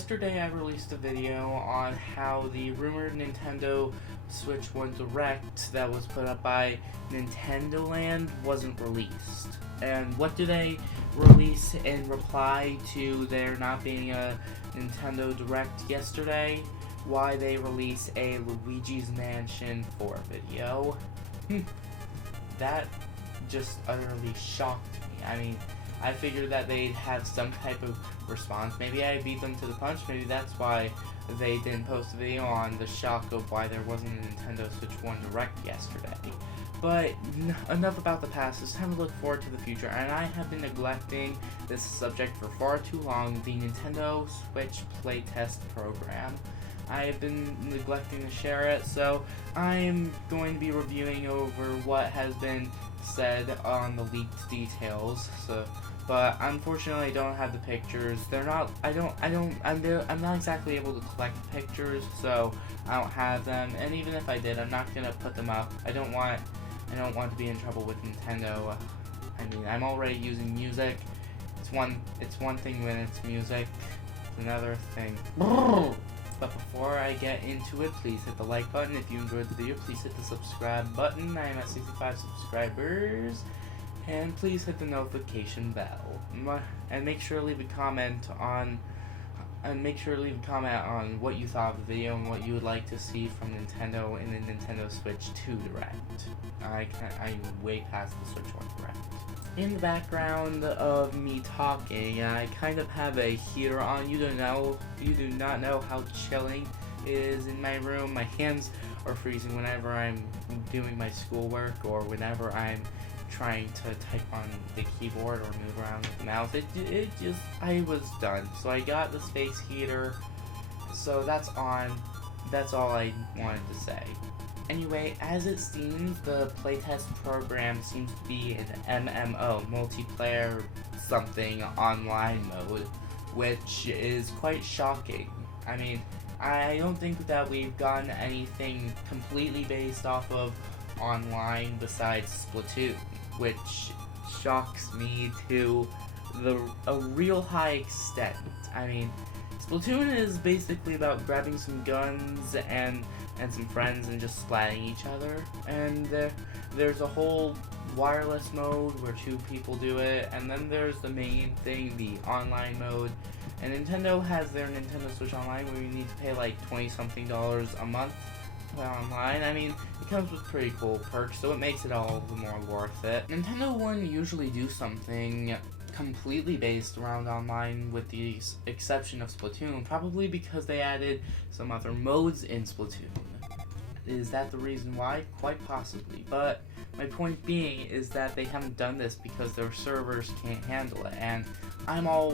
yesterday I released a video on how the rumored Nintendo Switch 1 Direct that was put up by Nintendo Land wasn't released. And what do they release in reply to there not being a Nintendo Direct yesterday? Why they release a Luigi's Mansion 4 video. That just utterly shocked me. I mean, I figured that they'd have some type of response. Maybe I beat them to the punch. Maybe that's why they didn't post a video on the shock of why there wasn't a Nintendo Switch 1 Direct yesterday. But enough about the past. It's time to look forward to the future. And I have been neglecting this subject for far too long. The Nintendo Switch playtest program. I have been neglecting to share it, so I'm going to be reviewing over what has been said on the leaked details. But unfortunately, I don't have the pictures. They're not. I'm not exactly able to collect pictures, so I don't have them. And even if I did, I'm not gonna put them up. I don't want to be in trouble with Nintendo. I mean, I'm already using music. It's one thing when it's music. It's another thing. But before I get into it, please hit the like button. If you enjoyed the video, please hit the subscribe button. I am at 65 subscribers. And please hit the notification bell. And make sure to leave a comment on what you thought of the video and what you would like to see from Nintendo in the Nintendo Switch 2 Direct. I'm way past the Switch 1 Direct. In the background of me talking, I kind of have a heater on. You do not know how chilling it is in my room. My hands are freezing whenever I'm doing my schoolwork or whenever I'm trying to type on the keyboard or move around with the mouse. I was done. So I got the space heater. So that's on. That's all I wanted to say. Anyway, as it seems, the playtest program seems to be an MMO, multiplayer something online mode, which is quite shocking. I mean, I don't think that we've gotten anything completely based off of online besides Splatoon, which shocks me to a real high extent. I mean, Splatoon is basically about grabbing some guns and some friends and just splatting each other. And there's a whole wireless mode where 2 people do it, and then there's the main thing, the online mode. And Nintendo has their Nintendo Switch Online where you need to pay like $20-something a month to play online. I mean, it comes with pretty cool perks, so it makes it all the more worth it. Nintendo wouldn't usually do something completely based around online with the exception of Splatoon, probably because they added some other modes in Splatoon. Is that the reason why? Quite possibly. But my point being is that they haven't done this because their servers can't handle it, and I'm all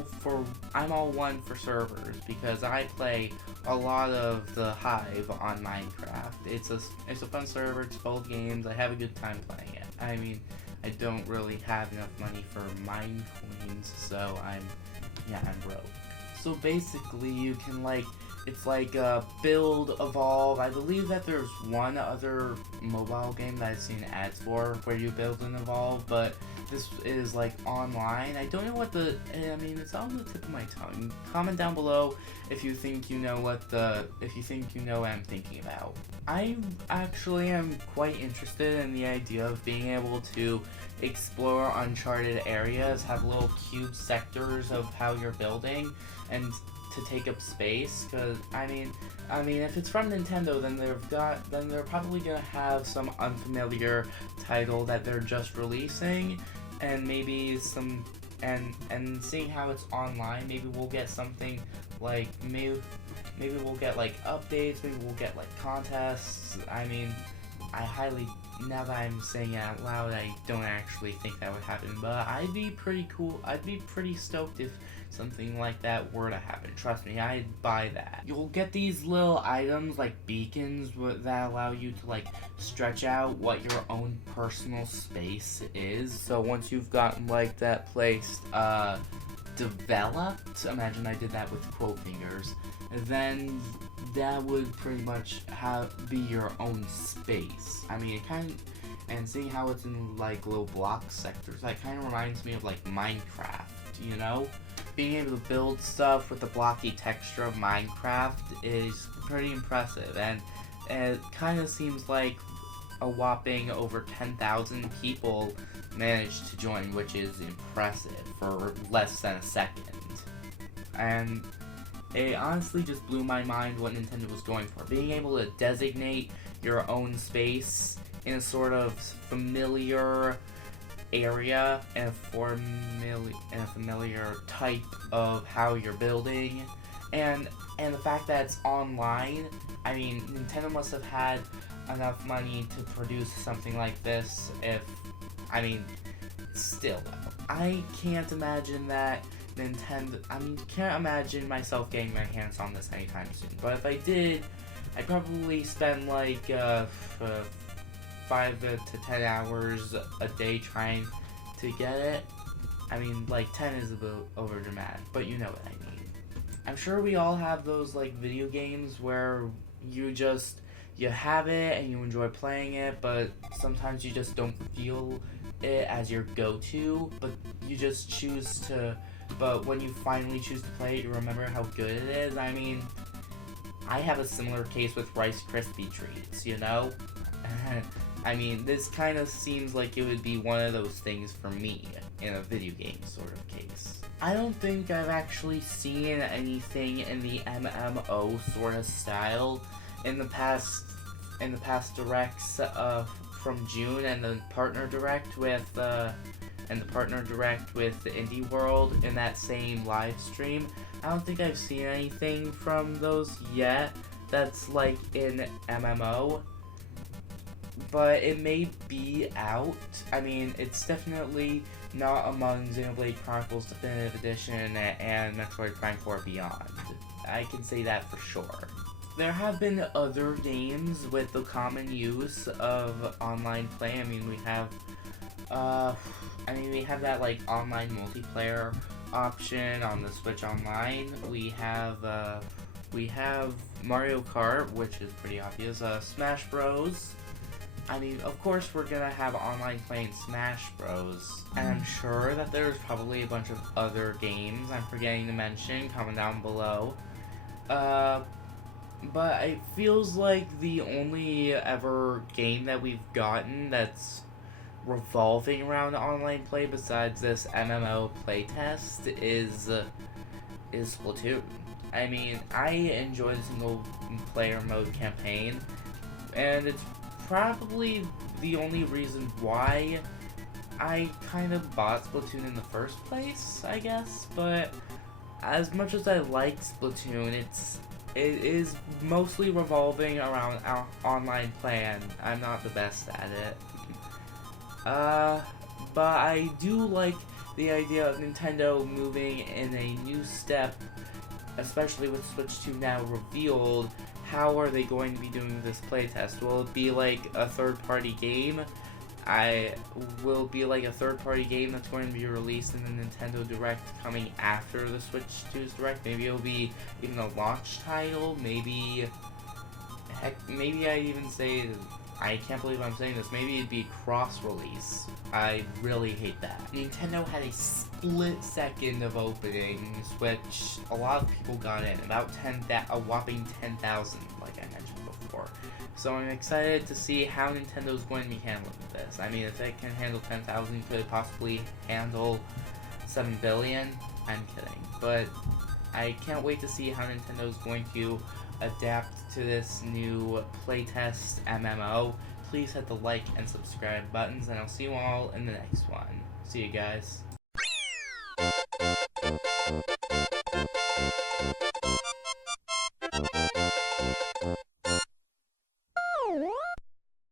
one for servers because I play a lot of the Hive on Minecraft. It's a fun server. It's full of games. I have a good time playing it. I mean, I don't really have enough money for mine coins, so I'm broke. So basically, you can it's like build, evolve. I believe that there's one other mobile game that I've seen ads for where you build and evolve, but this is like online. I don't know what it's on the tip of my tongue. Comment down below if you think you know what I'm thinking about. I actually am quite interested in the idea of being able to explore uncharted areas, have little cube sectors of how you're building, and to take up space. Because I mean, if it's from Nintendo, then they're probably gonna have some unfamiliar title that they're just releasing, and maybe and seeing how it's online, maybe we'll get something like maybe we'll get like updates, maybe we'll get like contests. I mean, now that I'm saying it out loud, I don't actually think that would happen, but I'd be pretty cool. I'd be pretty stoked if something like that were to happen. Trust me, I'd buy that. You'll get these little items like beacons that allow you to like stretch out what your own personal space is. So once you've gotten like that place developed, imagine I did that with quote fingers, then that would pretty much be your own space. I mean, and seeing how it's in like little block sectors, that kind of reminds me of like Minecraft, you know? being able to build stuff with the blocky texture of Minecraft is pretty impressive, and it kind of seems like a whopping over 10,000 people managed to join, which is impressive for less than a second. And it honestly just blew my mind what Nintendo was going for. Being able to designate your own space in a sort of familiar area and a familiar type of how you're building, and the fact that it's online. I mean, Nintendo must have had enough money to produce something like this. Still though, I can't imagine that can't imagine myself getting my hands on this anytime soon. But if I did, I'd probably spend like 5 to 10 hours a day trying to get it. I mean, like 10 is a bit over dramatic, but you know what I mean. I'm sure we all have those like video games where you have it and you enjoy playing it, but sometimes you just don't feel it as your go-to, but you just choose to, but when you finally choose to play it, you remember how good it is. I mean, I have a similar case with Rice Krispie treats, you know? I mean, this kind of seems like it would be one of those things for me in a video game sort of case. I don't think I've actually seen anything in the MMO sort of style in the past directs from June, and the partner direct with the Indie World in that same live stream. I don't think I've seen anything from those yet that's like in MMO, but it may be out. I mean, it's definitely not among Xenoblade Chronicles Definitive Edition and Metroid Prime 4 Beyond. I can say that for sure. There have been other games with the common use of online play. I mean, we have that like online multiplayer option on the Switch Online. We have Mario Kart, which is pretty obvious. Smash Bros. I mean, of course we're gonna have online play in Smash Bros. And I'm sure that there's probably a bunch of other games I'm forgetting to mention. Comment down below. But it feels like the only ever game that we've gotten that's revolving around online play besides this MMO playtest is Splatoon. I mean, I enjoy the single player mode campaign, and it's probably the only reason why I kind of bought Splatoon in the first place, I guess. But as much as I like Splatoon, it is mostly revolving around our online play, and I'm not the best at it. But I do like the idea of Nintendo moving in a new step, especially with Switch 2 now revealed. How are they going to be doing this playtest? Will it be like a third-party game? Will it be like a third-party game that's going to be released in the Nintendo Direct coming after the Switch 2's Direct? Maybe it'll be even a launch title. Maybe I'd even say, I can't believe I'm saying this, maybe it'd be cross-release. I really hate that. Nintendo had a split second of openings, which a lot of people got in. About a whopping 10,000, like I mentioned before. So I'm excited to see how Nintendo's going to be handling this. I mean, if it can handle 10,000, could it possibly handle 7 billion? I'm kidding. But I can't wait to see how Nintendo's going to adapt to this new playtest MMO. Please hit the like and subscribe buttons, and I'll see you all in the next one. See you guys.